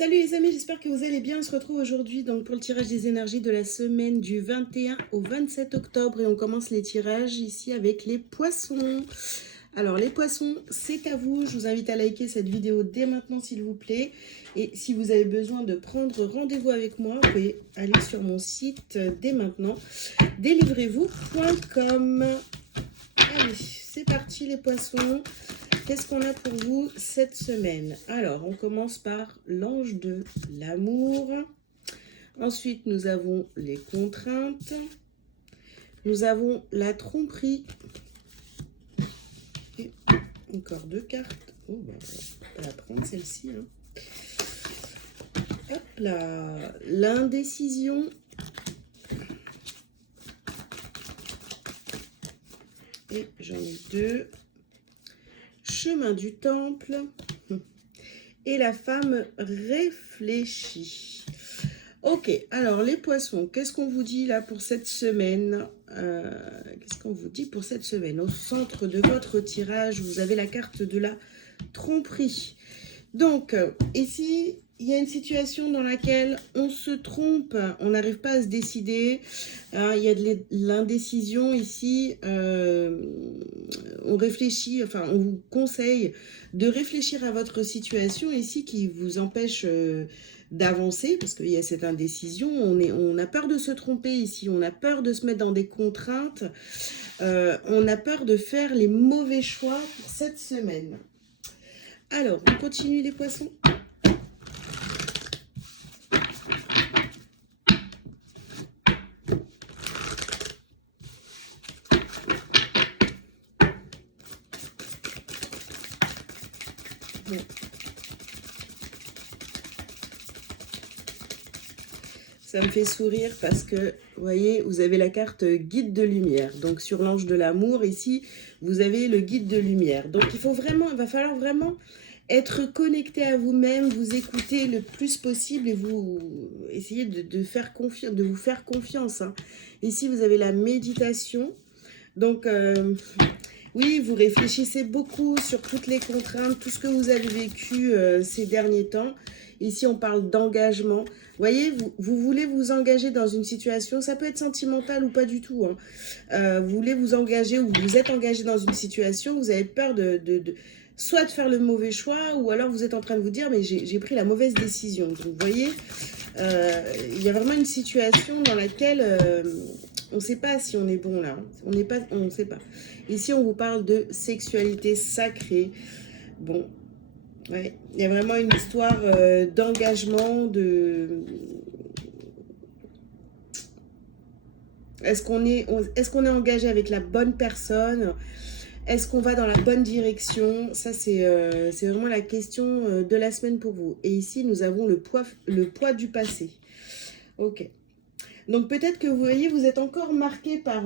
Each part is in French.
Salut les amis, j'espère que vous allez bien. On se retrouve aujourd'hui donc pour le tirage des énergies de la semaine du 21 au 27 octobre et on commence les tirages ici avec les poissons. Alors les poissons, c'est à vous. Je vous invite à liker cette vidéo dès maintenant s'il vous plaît. Et si vous avez besoin de prendre rendez-vous avec moi, vous pouvez aller sur mon site dès maintenant, délivrez-vous.com. Allez, c'est parti les poissons. Qu'est-ce qu'on a pour vous cette semaine? Alors, on commence par l'ange de l'amour. Ensuite, nous avons les contraintes. Nous avons la tromperie. Et encore deux cartes. Oh, ben, on va pas la prendre celle-ci. Hein. Hop là. L'indécision. Et j'en ai deux. Chemin du temple et la femme réfléchie. Ok, alors les poissons, qu'est-ce qu'on vous dit là pour cette semaine? Qu'est-ce qu'on vous dit pour cette semaine? Au centre de votre tirage, vous avez la carte de la tromperie. Donc, ici, il y a une situation dans laquelle on se trompe, on n'arrive pas à se décider. Il y a de l'indécision ici. On réfléchit, enfin, on vous conseille de réfléchir à votre situation ici qui vous empêche d'avancer parce qu'il y a cette indécision. On a peur de se tromper ici, on a peur de se mettre dans des contraintes, on a peur de faire les mauvais choix pour cette semaine. Alors, on continue les poissons. Bon. Ça me fait sourire parce que, vous voyez, vous avez la carte guide de lumière. Donc, sur l'ange de l'amour, ici, vous avez le guide de lumière. Donc, il va falloir vraiment être connecté à vous-même, vous écouter le plus possible et vous essayer de vous faire confiance. Hein. Ici, vous avez la méditation. Donc, oui, vous réfléchissez beaucoup sur toutes les contraintes, tout ce que vous avez vécu ces derniers temps. Ici, on parle d'engagement. Vous voyez, vous voulez vous engager dans une situation, ça peut être sentimental ou pas du tout. Hein. Vous voulez vous engager ou vous êtes engagé dans une situation, vous avez peur soit de faire le mauvais choix ou alors vous êtes en train de vous dire mais j'ai pris la mauvaise décision. Donc, vous voyez, il y a vraiment une situation dans laquelle on ne sait pas si on est bon là. Hein. On ne sait pas. Ici, on vous parle de sexualité sacrée. Bon, ouais, il y a vraiment une histoire d'engagement, Est-ce qu'on est engagé avec la bonne personne? Est-ce qu'on va dans la bonne direction? Ça, c'est vraiment la question de la semaine pour vous. Et ici, nous avons le poids du passé. Ok. Donc, peut-être que vous voyez, vous êtes encore marqué par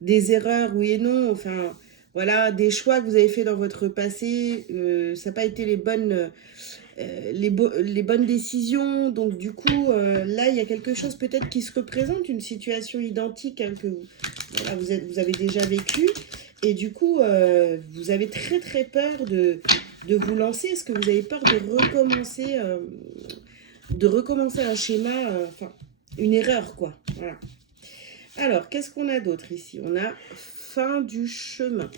des erreurs, oui et non. Enfin, voilà, des choix que vous avez fait dans votre passé. Ça n'a pas été les bonnes décisions. Donc, du coup, là, il y a quelque chose peut-être qui se représente, une situation identique hein, que voilà, vous avez déjà vécu. Et du coup, vous avez très, très peur de vous lancer. Est-ce que vous avez peur de recommencer un schéma, enfin, une erreur, quoi. Voilà. Alors, qu'est-ce qu'on a d'autre ici? On a fin du chemin.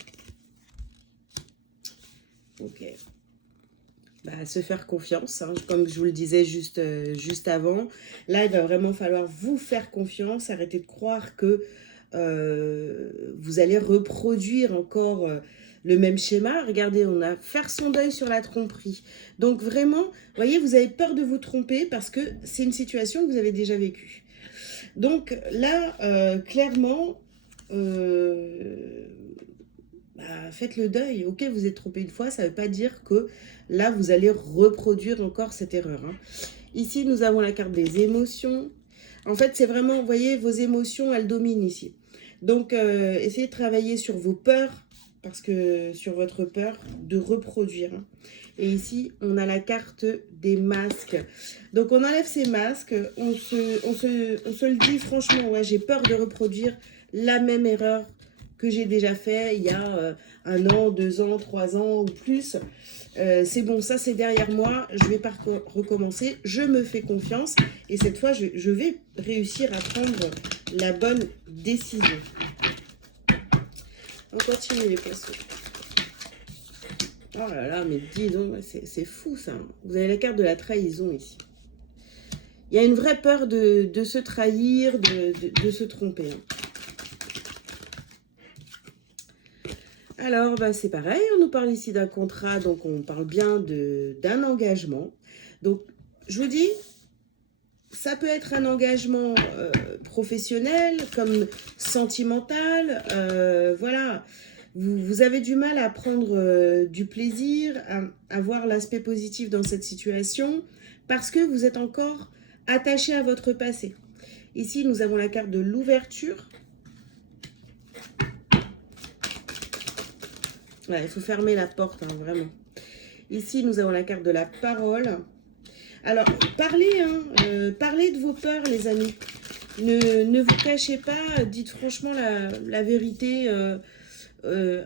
Ok. Bah, se faire confiance, hein, comme je vous le disais juste avant. Là, il va vraiment falloir vous faire confiance, arrêter de croire que vous allez reproduire encore le même schéma. Regardez, on a faire son deuil sur la tromperie. Donc vraiment, vous voyez, vous avez peur de vous tromper parce que c'est une situation que vous avez déjà vécue. Donc là, clairement, faites le deuil. Ok, vous êtes trompé une fois, ça ne veut pas dire que là, vous allez reproduire encore cette erreur. Hein. Ici, nous avons la carte des émotions. En fait, c'est vraiment, vous voyez, vos émotions, elles dominent ici. Donc, essayez de travailler sur vos peurs, parce que sur votre peur de reproduire. Hein. Et ici, on a la carte des masques. Donc, on enlève ces masques. On se le dit franchement, ouais, j'ai peur de reproduire la même erreur que j'ai déjà fait il y a 1 an, 2 ans, 3 ans ou plus. C'est bon, ça c'est derrière moi, je vais pas recommencer, je me fais confiance et cette fois je vais réussir à prendre la bonne décision. On continue les poissons. Oh là là, mais dis donc, c'est fou ça. Vous avez la carte de la trahison ici. Il y a une vraie peur de se trahir, de se tromper. Hein. Alors, bah, c'est pareil, on nous parle ici d'un contrat, donc on parle bien d'un engagement. Donc, je vous dis, ça peut être un engagement professionnel, comme sentimental, voilà. Vous avez du mal à prendre du plaisir, à voir l'aspect positif dans cette situation, parce que vous êtes encore attaché à votre passé. Ici, nous avons la carte de l'ouverture. Ouais, il faut fermer la porte, hein, vraiment. Ici, nous avons la carte de la parole. Alors, parlez, parlez de vos peurs, les amis. Ne vous cachez pas, dites franchement la vérité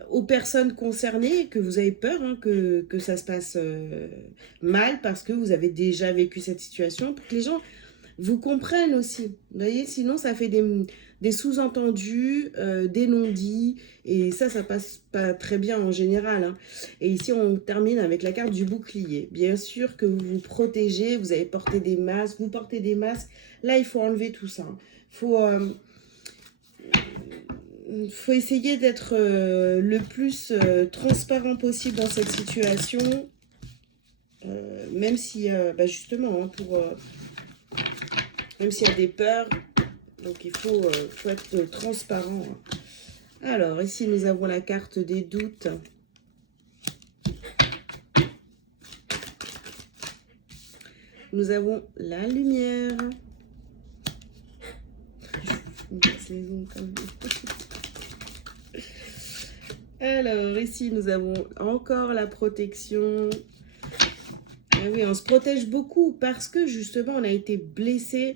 aux personnes concernées, que vous avez peur, hein, que ça se passe mal parce que vous avez déjà vécu cette situation, pour que les gens vous comprennent aussi. Vous voyez, sinon ça fait des sous-entendus, des non-dits, et ça passe pas très bien en général. Hein. Et ici, on termine avec la carte du bouclier. Bien sûr que vous vous protégez, vous avez porté des masques, vous portez des masques. Là, il faut enlever tout ça. Il faut essayer d'être le plus transparent possible dans cette situation, même si, bah justement, hein, même s'il y a des peurs, donc il faut être transparent. Alors, ici, nous avons la carte des doutes. Nous avons la lumière. Alors, ici, nous avons encore la protection. Ah oui, on se protège beaucoup parce que, justement, on a été blessé.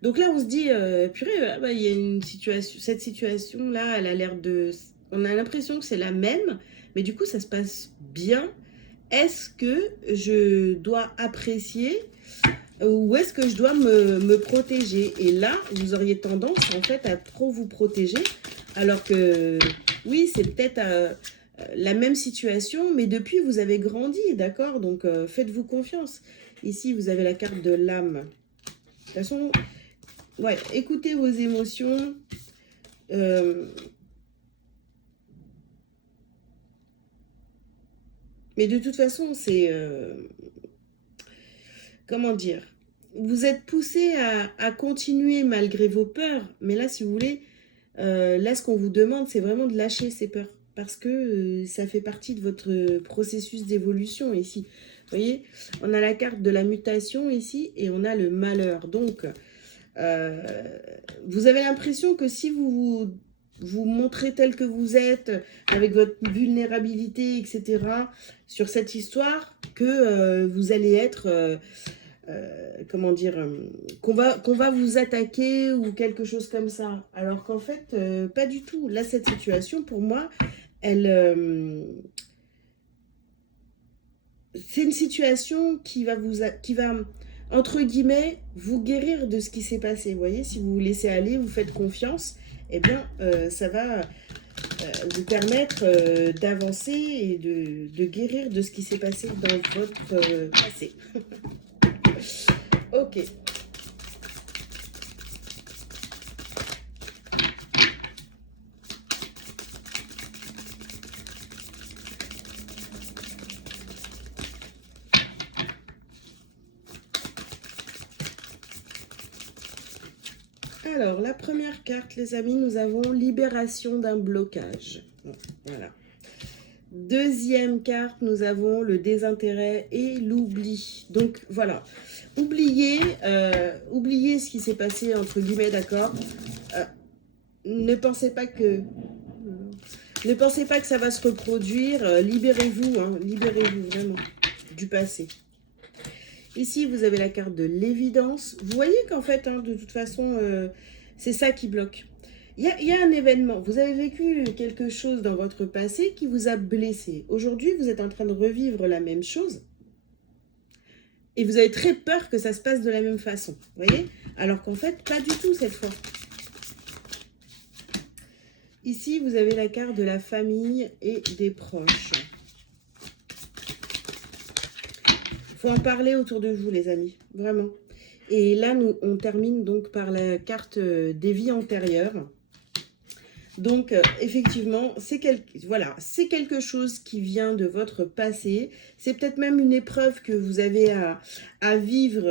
Donc là, on se dit, purée, ah bah, il y a une situation, cette situation-là, elle a l'air de... On a l'impression que c'est la même, mais du coup, ça se passe bien. Est-ce que je dois apprécier ou est-ce que je dois me protéger? Et là, vous auriez tendance, en fait, à trop vous protéger, alors que, oui, c'est peut-être la même situation, mais depuis, vous avez grandi, d'accord? Donc, faites-vous confiance. Ici, vous avez la carte de l'âme. De toute façon, ouais, écoutez vos émotions. Mais de toute façon, c'est... comment dire? Vous êtes poussé à continuer malgré vos peurs. Mais là, si vous voulez, là, ce qu'on vous demande, c'est vraiment de lâcher ces peurs. Parce que ça fait partie de votre processus d'évolution ici. Vous voyez, on a la carte de la mutation ici et on a le malheur. Donc, vous avez l'impression que si vous montrez tel que vous êtes, avec votre vulnérabilité, etc., sur cette histoire, que vous allez être, comment dire, qu'on va vous attaquer ou quelque chose comme ça. Alors qu'en fait, pas du tout. Là, cette situation, pour moi, c'est une situation qui va, entre guillemets, vous guérir de ce qui s'est passé. Vous voyez, si vous vous laissez aller, vous faites confiance, eh bien, ça va vous permettre d'avancer et de guérir de ce qui s'est passé dans votre passé. Ok. Alors, la première carte, les amis, nous avons libération d'un blocage. Voilà. Deuxième carte, nous avons le désintérêt et l'oubli. Donc, voilà. Oubliez ce qui s'est passé, entre guillemets, d'accord. Ne pensez pas que ça va se reproduire. Libérez-vous, hein, libérez-vous vraiment du passé. Ici, vous avez la carte de l'évidence. Vous voyez qu'en fait, hein, de toute façon, c'est ça qui bloque. Il y a un événement, vous avez vécu quelque chose dans votre passé qui vous a blessé. Aujourd'hui, vous êtes en train de revivre la même chose et vous avez très peur que ça se passe de la même façon, vous voyez? Alors qu'en fait, pas du tout cette fois. Ici, vous avez la carte de la famille et des proches. Il faut en parler autour de vous, les amis, vraiment. Et là, on termine donc par la carte des vies antérieures. Donc, effectivement, c'est quelque chose qui vient de votre passé. C'est peut-être même une épreuve que vous avez à vivre,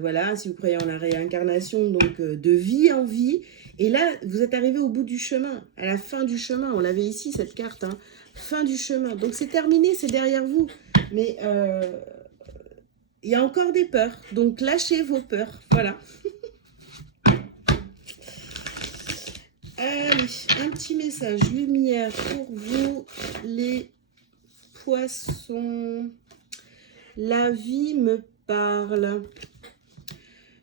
voilà, si vous croyez en la réincarnation, donc de vie en vie. Et là, vous êtes arrivé au bout du chemin, à la fin du chemin. On l'avait ici, cette carte, hein, fin du chemin. Donc, c'est terminé, c'est derrière vous. Mais il y a encore des peurs. Donc, lâchez vos peurs. Voilà. Allez, un petit message lumière pour vous, les poissons. La vie me parle.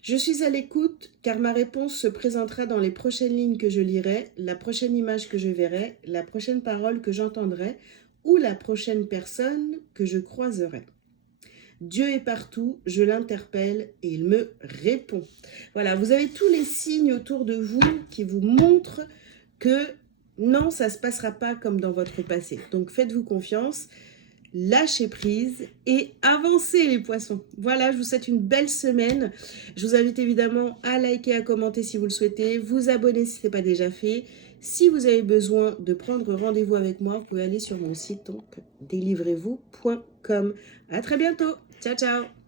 Je suis à l'écoute car ma réponse se présentera dans les prochaines lignes que je lirai, la prochaine image que je verrai, la prochaine parole que j'entendrai ou la prochaine personne que je croiserai. Dieu est partout, je l'interpelle et il me répond. Voilà, vous avez tous les signes autour de vous qui vous montrent que non, ça ne se passera pas comme dans votre passé. Donc faites-vous confiance, lâchez prise et avancez les poissons. Voilà, je vous souhaite une belle semaine. Je vous invite évidemment à liker, à commenter si vous le souhaitez, vous abonner si ce n'est pas déjà fait. Si vous avez besoin de prendre rendez-vous avec moi, vous pouvez aller sur mon site donc délivrez-vous.com. À très bientôt. Ciao, ciao.